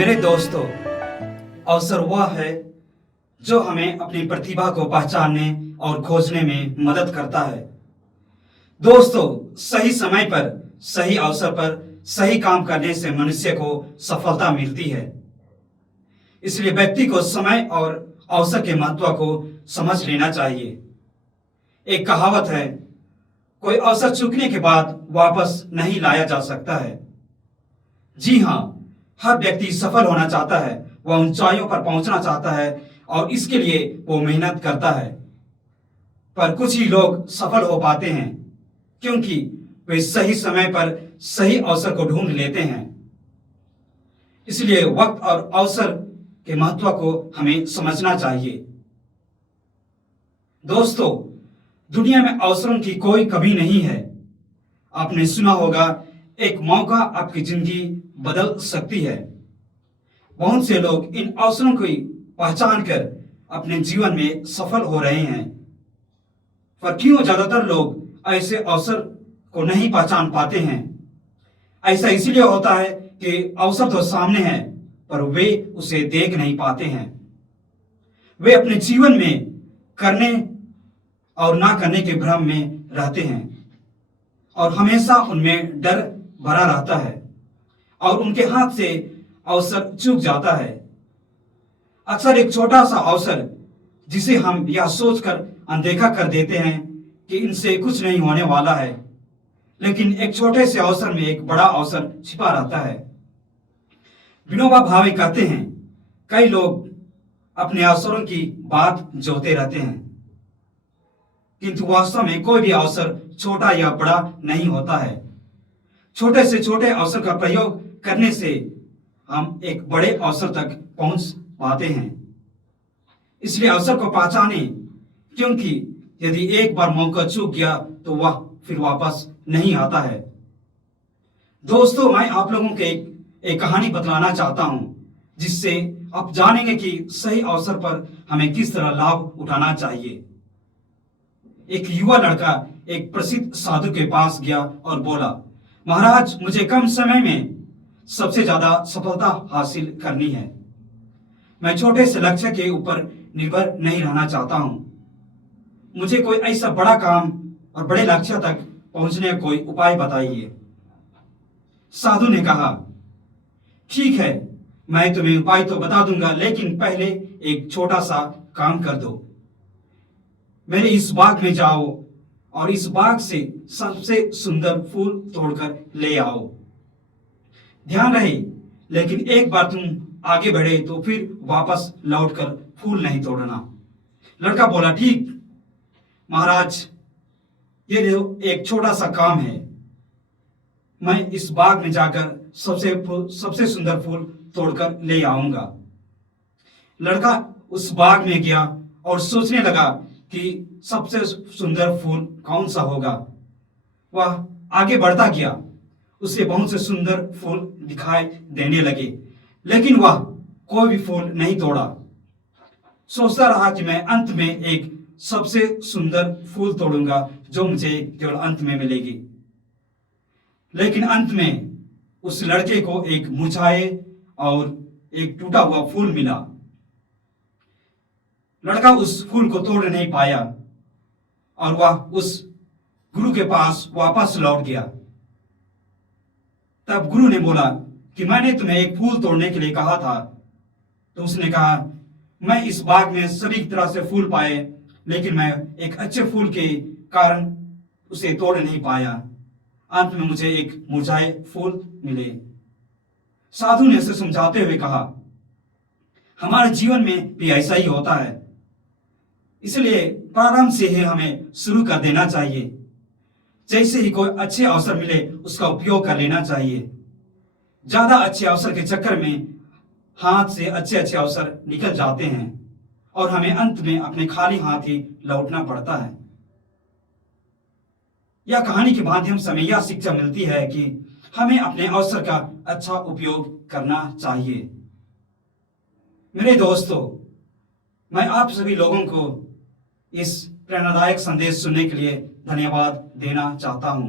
मेरे दोस्तों, अवसर वह है जो हमें अपनी प्रतिभा को पहचानने और खोजने में मदद करता है। दोस्तों, सही समय पर, सही अवसर पर सही काम करने से मनुष्य को सफलता मिलती है। इसलिए व्यक्ति को समय और अवसर के महत्व को समझ लेना चाहिए। एक कहावत है, कोई अवसर चूकने के बाद वापस नहीं लाया जा सकता है। जी हाँ, हर व्यक्ति सफल होना चाहता है, वह ऊंचाइयों पर पहुंचना चाहता है और इसके लिए वो मेहनत करता है। पर कुछ ही लोग सफल हो पाते हैं क्योंकि वे सही समय पर सही अवसर को ढूंढ लेते हैं। इसलिए वक्त और अवसर के महत्व को हमें समझना चाहिए। दोस्तों, दुनिया में अवसरों की कोई कमी नहीं है। आपने सुना होगा, एक मौका आपकी जिंदगी बदल सकती है। बहुत से लोग इन अवसरों की पहचान कर अपने जीवन में सफल हो रहे हैं। पर क्यों ज्यादातर लोग ऐसे अवसर को नहीं पहचान पाते हैं? ऐसा इसलिए होता है कि अवसर तो सामने है पर वे उसे देख नहीं पाते हैं। वे अपने जीवन में करने और ना करने के भ्रम में रहते हैं और हमेशा उनमें डर भरा रहता है और उनके हाथ से अवसर चूक जाता है। अक्सर एक छोटा सा अवसर जिसे हम यह सोचकर अनदेखा कर देते हैं कि इनसे कुछ नहीं होने वाला है, लेकिन एक छोटे से अवसर में एक बड़ा अवसर छिपा रहता है। विनोबा भावे कहते हैं, कई लोग अपने अवसरों की बात जोते रहते हैं किंतु वास्तव में कोई भी अवसर छोटा या बड़ा नहीं होता है। छोटे से छोटे अवसर का प्रयोग करने से हम एक बड़े अवसर तक पहुंच पाते हैं। इसलिए अवसर को पहचाने, क्योंकि यदि एक बार मौका चूक गया तो वह फिर वापस नहीं आता है। दोस्तों, मैं आप लोगों को एक कहानी बतलाना चाहता हूं जिससे आप जानेंगे कि सही अवसर पर हमें किस तरह लाभ उठाना चाहिए। एक युवा लड़का एक प्रसिद्ध साधु के पास गया और बोला, महाराज, मुझे कम समय में सबसे ज्यादा सफलता हासिल करनी है। मैं छोटे से लक्ष्य के ऊपर निर्भर नहीं रहना चाहता हूं। मुझे कोई ऐसा बड़ा काम और बड़े लक्ष्य तक पहुंचने का कोई उपाय बताइए। साधु ने कहा, ठीक है, मैं तुम्हें उपाय तो बता दूंगा, लेकिन पहले एक छोटा सा काम कर दो। मेरे इस बाग में जाओ और इस बाग से सबसे सुंदर फूल तोड़कर ले आओ। ध्यान रहे, लेकिन एक बार तुम आगे बढ़े तो फिर वापस लौटकर फूल नहीं तोड़ना। लड़का बोला, ठीक महाराज, ये एक छोटा सा काम है। मैं इस बाग में जाकर सबसे सुंदर फूल तोड़कर ले आऊंगा। लड़का उस बाग में गया और सोचने लगा कि सबसे सुंदर फूल कौन सा होगा। वह आगे बढ़ता गया, उसे बहुत से सुंदर फूल दिखाई देने लगे, लेकिन वह कोई भी फूल नहीं तोड़ा। सोचता रहा कि मैं अंत में एक सबसे सुंदर फूल तोड़ूंगा जो मुझे केवल अंत में मिलेगी। लेकिन अंत में उस लड़के को एक मुरझाए और एक टूटा हुआ फूल मिला। लड़का उस फूल को तोड़ नहीं पाया और वह उस गुरु के पास वापस लौट गया। तब गुरु ने बोला कि मैंने तुम्हें एक फूल तोड़ने के लिए कहा था। तो उसने कहा, मैं इस बाग में सभी तरह से फूल पाए, लेकिन मैं एक अच्छे फूल के कारण उसे तोड़ नहीं पाया। अंत में मुझे एक मुरझाए फूल मिले। साधु ने उसे समझाते हुए कहा, हमारे जीवन में भी ऐसा ही होता है, इसलिए प्रारंभ से ही हमें शुरू कर देना चाहिए। जैसे ही कोई अच्छे अवसर मिले उसका उपयोग कर लेना चाहिए। ज्यादा अच्छे अवसर के चक्कर में हाथ से अच्छे अच्छे अवसर निकल जाते हैं और हमें अंत में अपने खाली हाथ ही लौटना पड़ता है। यह कहानी के माध्यम से हमें यह शिक्षा मिलती है कि हमें अपने अवसर का अच्छा उपयोग करना चाहिए। मेरे दोस्तों, मैं आप सभी लोगों को इस प्रेरणादायक संदेश सुनने के लिए धन्यवाद देना चाहता हूं।